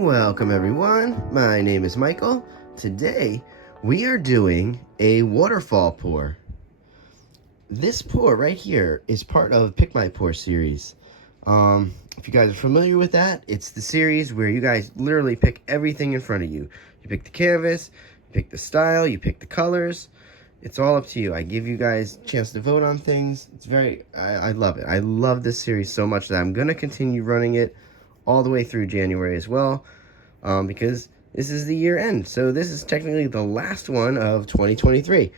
Welcome everyone, my name is Michael. Today we are doing a waterfall pour. This pour right here is part of Pick My Pour series. If you guys are familiar with that, it's the series where you guys literally pick everything in front of you. You pick the canvas, you pick the style, you pick the colors. It's all up to you. I give you guys a chance to vote on things. I love it. I love this series so much that I'm going to continue running it all the way through January as well, because this is the year end. So this is technically the last one of 2023.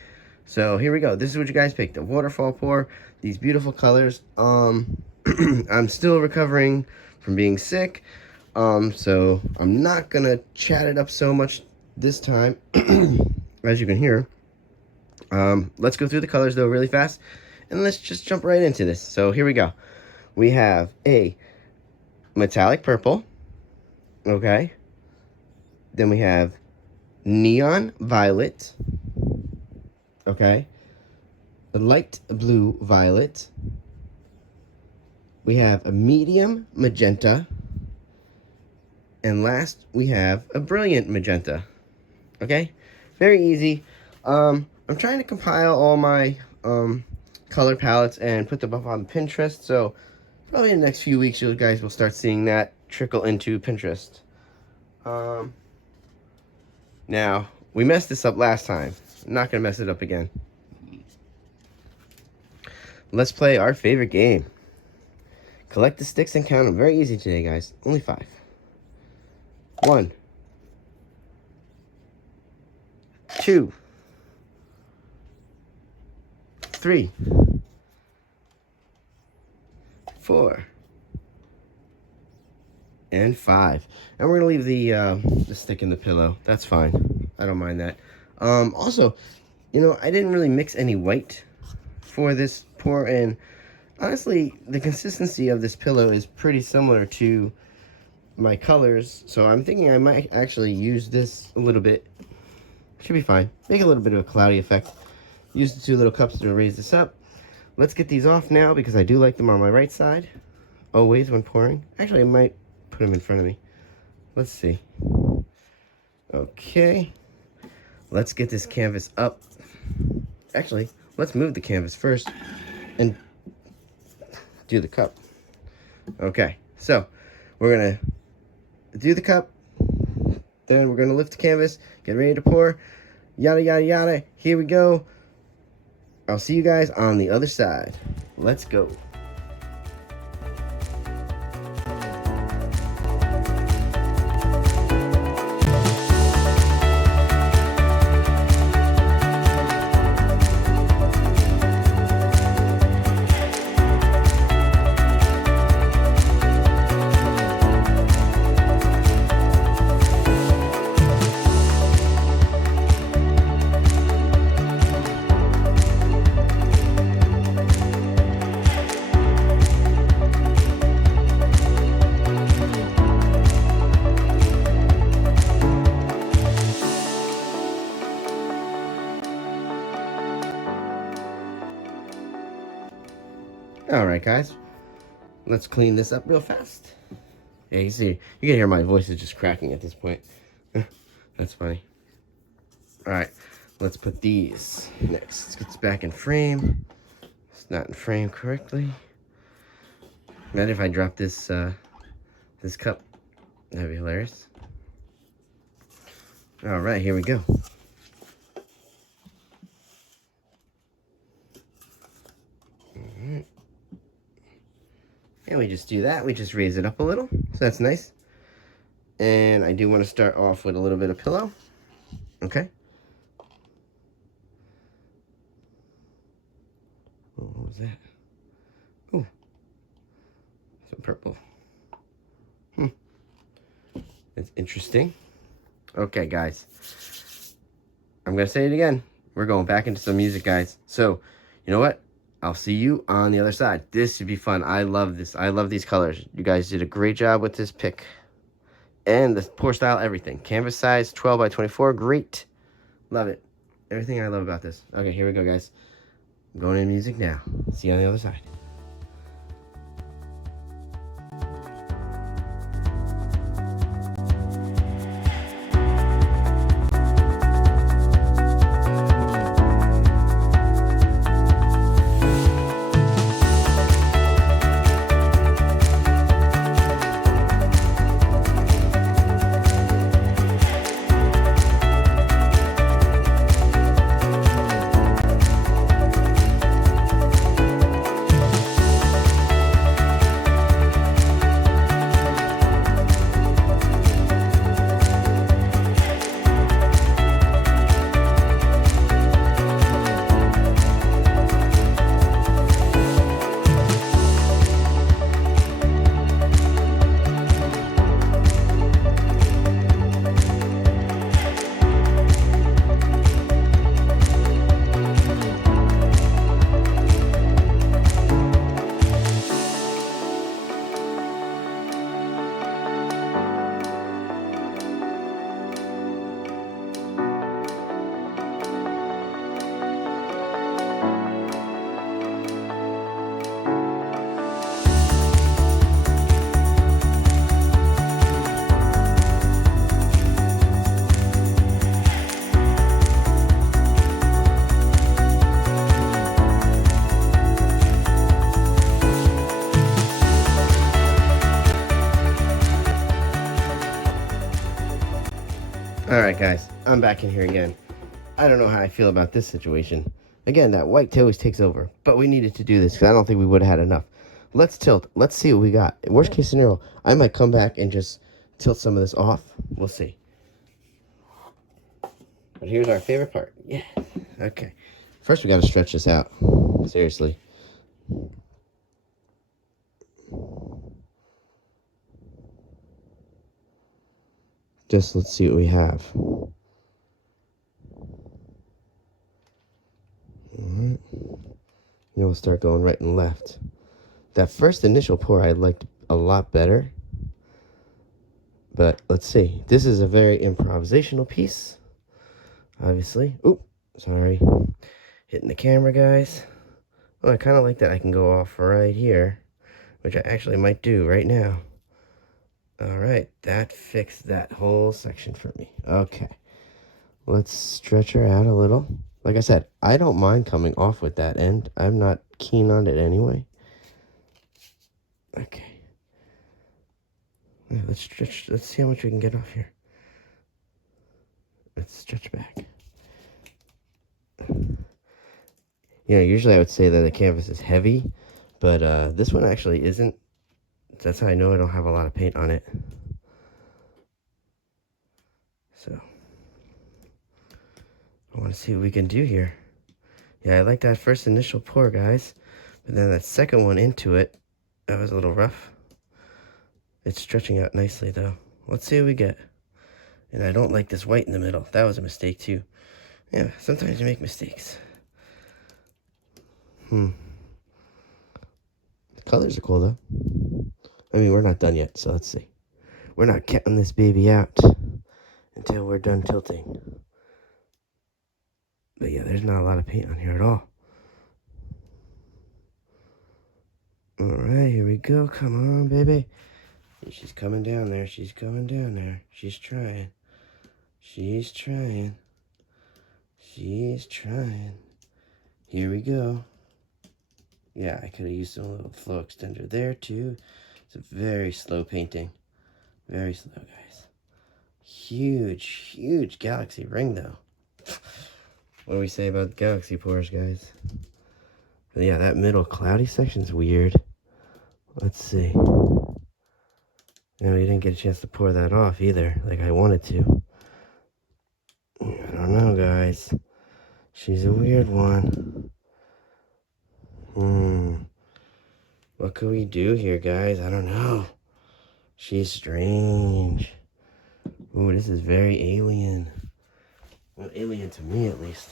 So here we go. This is what you guys picked. The waterfall pour. These beautiful colors. I'm still recovering from being sick. So I'm not going to chat it up so much this time, as you can hear. Let's go through the colors though really fast, and let's just jump right into this. So here we go. We have a metallic purple, okay, then we have neon violet, okay, a light blue violet, we have a medium magenta, and last we have a brilliant magenta. Okay, very easy. I'm trying to compile all my color palettes and put them up on Pinterest, so probably in the next few weeks you guys will start seeing that trickle into Pinterest. Now, we messed this up last time. I'm not going to mess it up again. Let's play our favorite game. Collect the sticks and count them. Very easy today, guys. Only 5. 1, 2, 3, 4, and 5. And we're gonna leave the stick in the pillow. That's fine. I don't mind that. Also, you know, I didn't really mix any white for this pour, and honestly, the consistency of this pillow is pretty similar to my colors, so I'm thinking I might actually use this a little bit. Should be fine. Make a little bit of a cloudy effect. Use the 2 little cups to raise this up. Let's get these off now because I do like them on my right side, always when pouring. Actually, I might put them in front of me. Let's see. Okay. Let's get this canvas up. Actually, let's move the canvas first and do the cup. Okay, so we're going to do the cup, then we're going to lift the canvas, get ready to pour, yada, yada, yada. Here we go. I'll see you guys on the other side. Let's go. Alright guys, let's clean this up real fast. Yeah, you see, you can hear my voice is just cracking at this point. That's funny. Alright, let's put these next. Let's get this back in frame. It's not in frame correctly. Imagine if I drop this this cup. That'd be hilarious. Alright, here we go. And we just do that. We just raise it up a little. So that's nice. And I do want to start off with a little bit of pillow. Okay. Oh, what was that? Oh. Some purple. That's interesting. Okay, guys. I'm going to say it again. We're going back into some music, guys. So, you know what? I'll see you on the other side. This should be fun. I love this. I love these colors. You guys did a great job with this pick. And the pour style, everything. Canvas size, 12 by 24. Great. Love it. Everything I love about this. Okay, here we go, guys. I'm going into music now. See you on the other side. Alright guys, I'm back in here again. I don't know how I feel about this situation. Again, that white always takes over. But we needed to do this because I don't think we would have had enough. Let's tilt. Let's see what we got. Worst case scenario, I might come back and just tilt some of this off. We'll see. But here's our favorite part. Yeah. Okay. First we got to stretch this out. Seriously. Just let's see what we have. Alright. We'll start going right and left. That first initial pour I liked a lot better. But let's see. This is a very improvisational piece. Obviously. Oop. Sorry. Hitting the camera, guys. Oh, I kind of like that I can go off right here. Which I actually might do right now. Alright. That fixed that whole section for me. Okay. Let's stretch her out a little. Like I said, I don't mind coming off with that end. I'm not keen on it anyway. Okay. Yeah, let's stretch. Let's see how much we can get off here. Let's stretch back. You know, usually I would say that the canvas is heavy, but this one actually isn't. That's how I know I don't have a lot of paint on it. So, I want to see what we can do here. Yeah, I like that first initial pour, guys. But then that second one into it, that was a little rough. It's stretching out nicely, though. Let's see what we get. And I don't like this white in the middle. That was a mistake, too. Yeah, sometimes you make mistakes. The colors are cool, though. I mean, we're not done yet, so let's see. We're not getting this baby out until we're done tilting. But yeah, there's not a lot of paint on here at all. Alright, here we go. Come on, baby. She's coming down there. She's coming down there. She's trying. She's trying. She's trying. Here we go. Yeah, I could have used a little flow extender there, too. It's a very slow painting. Very slow, guys. Huge, huge galaxy ring, though. What do we say about galaxy pours, guys? But yeah, that middle cloudy section's weird. Let's see. You know, you didn't get a chance to pour that off either, like I wanted to. I don't know, guys. She's a weird one. What could we do here, guys? I don't know. She's strange. Ooh, this is very alien. Well, alien to me, at least.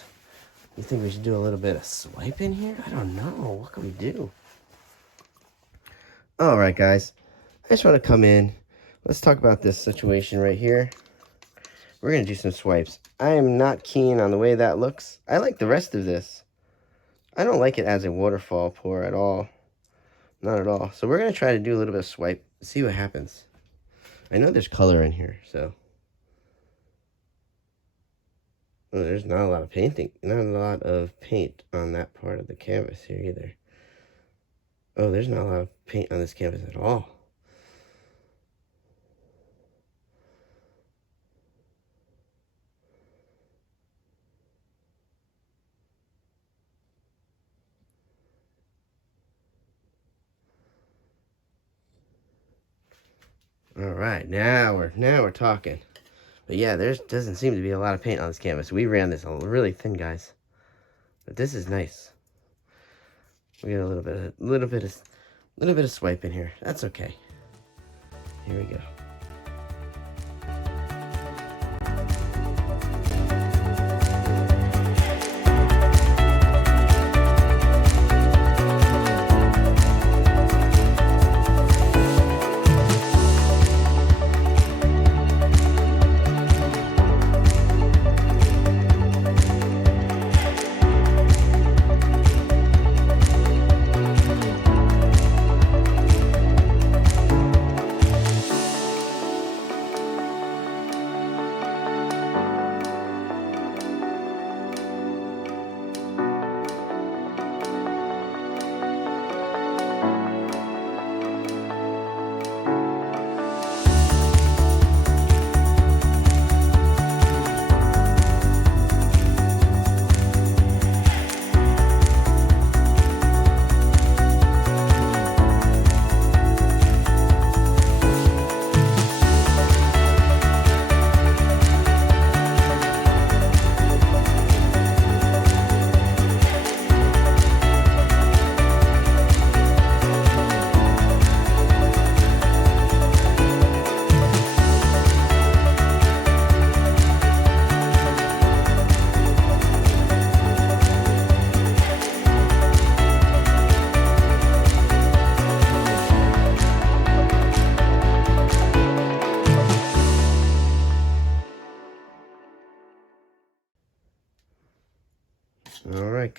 You think we should do a little bit of swipe in here? I don't know. What can we do? Alright, guys. I just want to come in. Let's talk about this situation right here. We're going to do some swipes. I am not keen on the way that looks. I like the rest of this. I don't like it as a waterfall pour at all. Not at all. So we're going to try to do a little bit of swipe. See what happens. I know there's color in here, so. Oh, there's not a lot of painting. Not a lot of paint on that part of the canvas here either. Oh, there's not a lot of paint on this canvas at all. All right, now we're talking. But yeah, there doesn't seem to be a lot of paint on this canvas. We ran this really thin, guys. But this is nice. We got a little bit of swipe in here. That's okay. Here we go.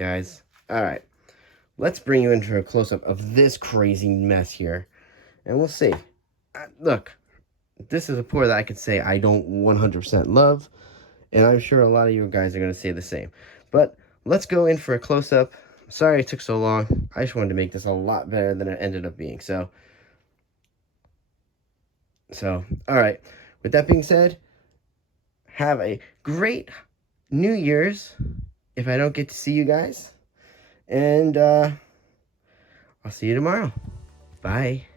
guys. All right, let's bring you in for a close-up of this crazy mess here, and we'll see. Look, this is a pour that I could say I don't 100% love, and I'm sure a lot of you guys are going to say the same. But let's go in for a close-up. Sorry it took so long. I just wanted to make this a lot better than it ended up being. So, all right. With that being said, have a great New Year's if I don't get to see you guys. And I'll see you tomorrow. Bye.